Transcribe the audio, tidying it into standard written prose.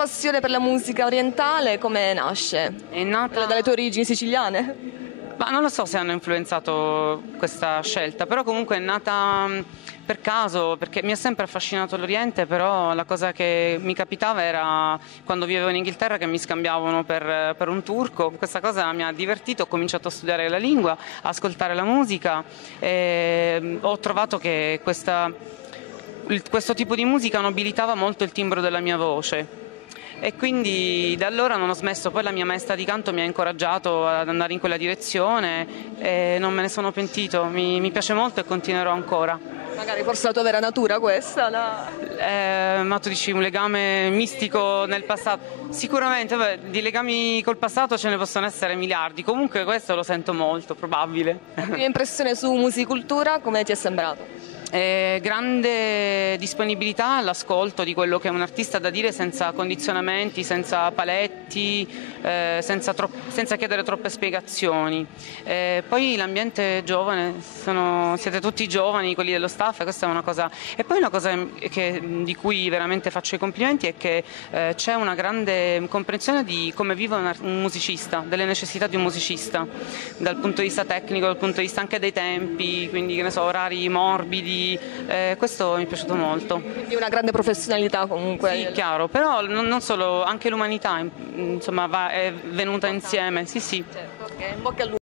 passione per la musica orientale come nasce? È nata Dalle tue origini siciliane? Ma non lo so se hanno influenzato questa scelta, però comunque è nata per caso, perché mi ha sempre affascinato l'Oriente, però la cosa che mi capitava era quando vivevo in Inghilterra che mi scambiavano per un turco. Questa cosa mi ha divertito, ho cominciato a studiare la lingua, a ascoltare la musica e ho trovato che questo tipo di musica nobilitava molto il timbro della mia voce. E quindi da allora non ho smesso, poi la mia maestra di canto mi ha incoraggiato ad andare in quella direzione e non me ne sono pentito, mi piace molto e continuerò ancora. Magari forse la tua vera natura questa? Ma tu dici un legame mistico nel passato? Sicuramente, di legami col passato ce ne possono essere miliardi, comunque questo lo sento molto probabile. La prima impressione su Musicultura come ti è sembrato? Grande disponibilità all'ascolto di quello che è un artista da dire senza condizionamenti, senza paletti, senza chiedere troppe spiegazioni. Poi l'ambiente giovane, siete tutti giovani, quelli dello staff, e questa è una cosa. E poi una cosa di cui veramente faccio i complimenti è che c'è una grande comprensione di come vive un musicista, delle necessità di un musicista, dal punto di vista tecnico, dal punto di vista anche dei tempi, quindi che ne so, orari morbidi. Questo mi è piaciuto molto. Quindi una grande professionalità comunque. Sì, chiaro, però non solo, anche l'umanità insomma è venuta insieme, sì sì. Certo, ok, in bocca al lupo.